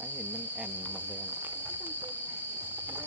ไปเห็นมันแอนหมดเลยอะไม่จำเป็นไม่ได้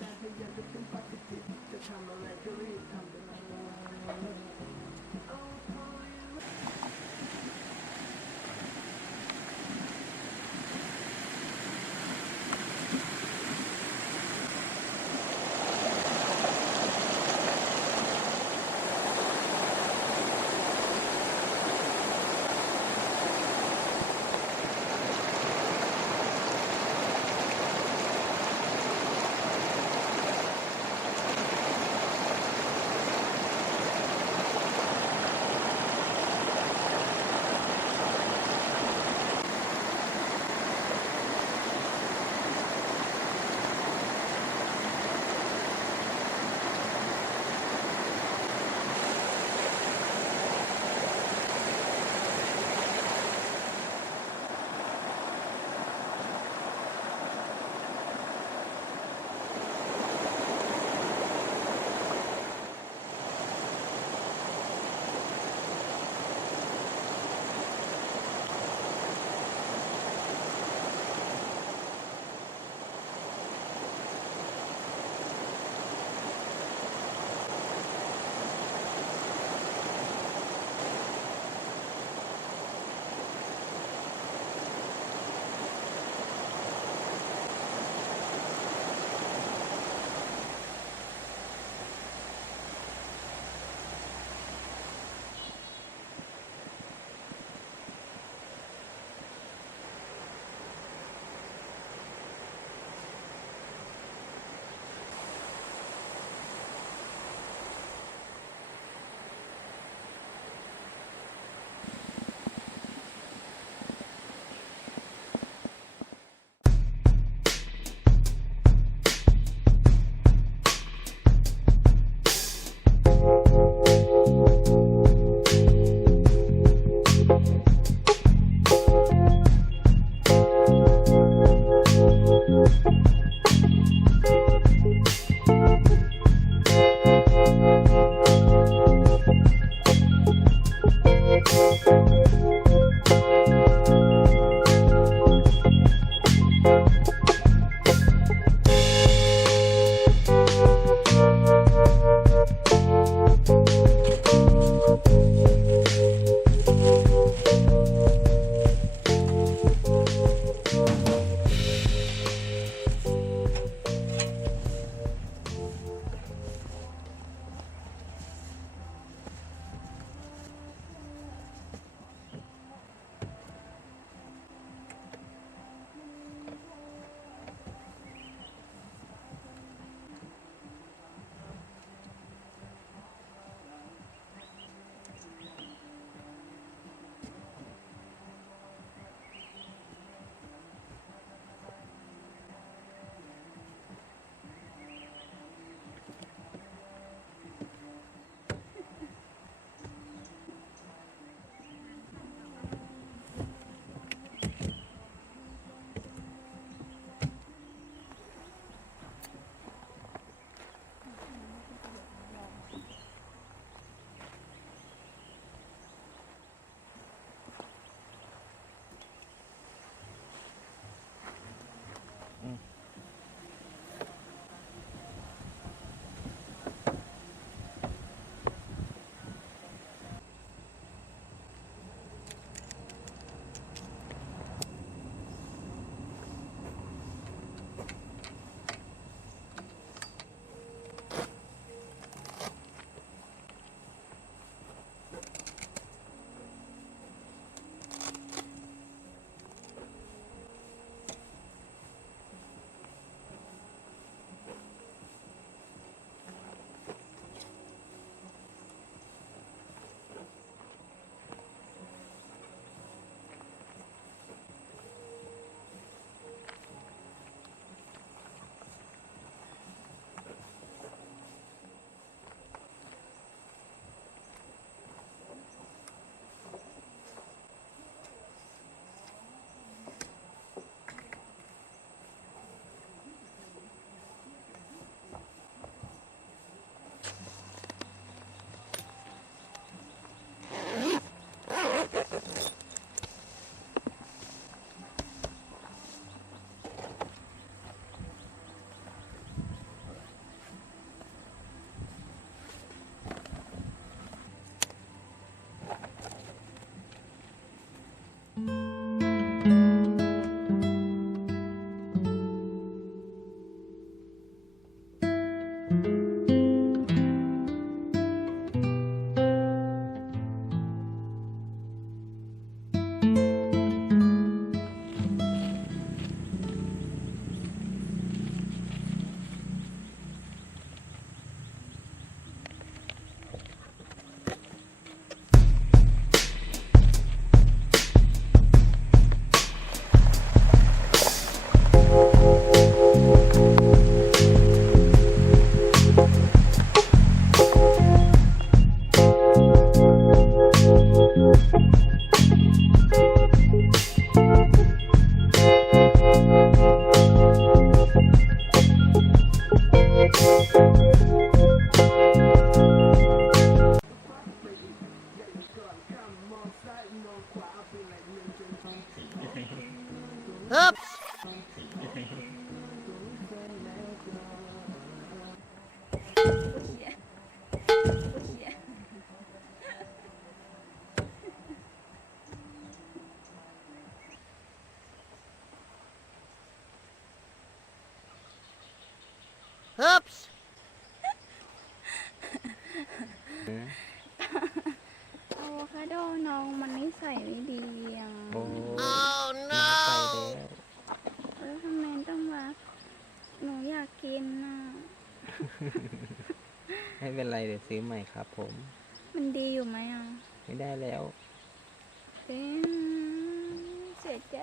Thank you. Oops. อะโวคาโดน้องมันนิสัยไม่ดีอะโอ้ Oh น้องไป no. แล้วแล้วทำไมต้องมาหนูอยากกินอะ ไม่เป็นไรเดี๋ยวซื้อใหม่ครับผม มันดีอยู่ไหมอะไม่ได้แล้วเป็นเสียใจ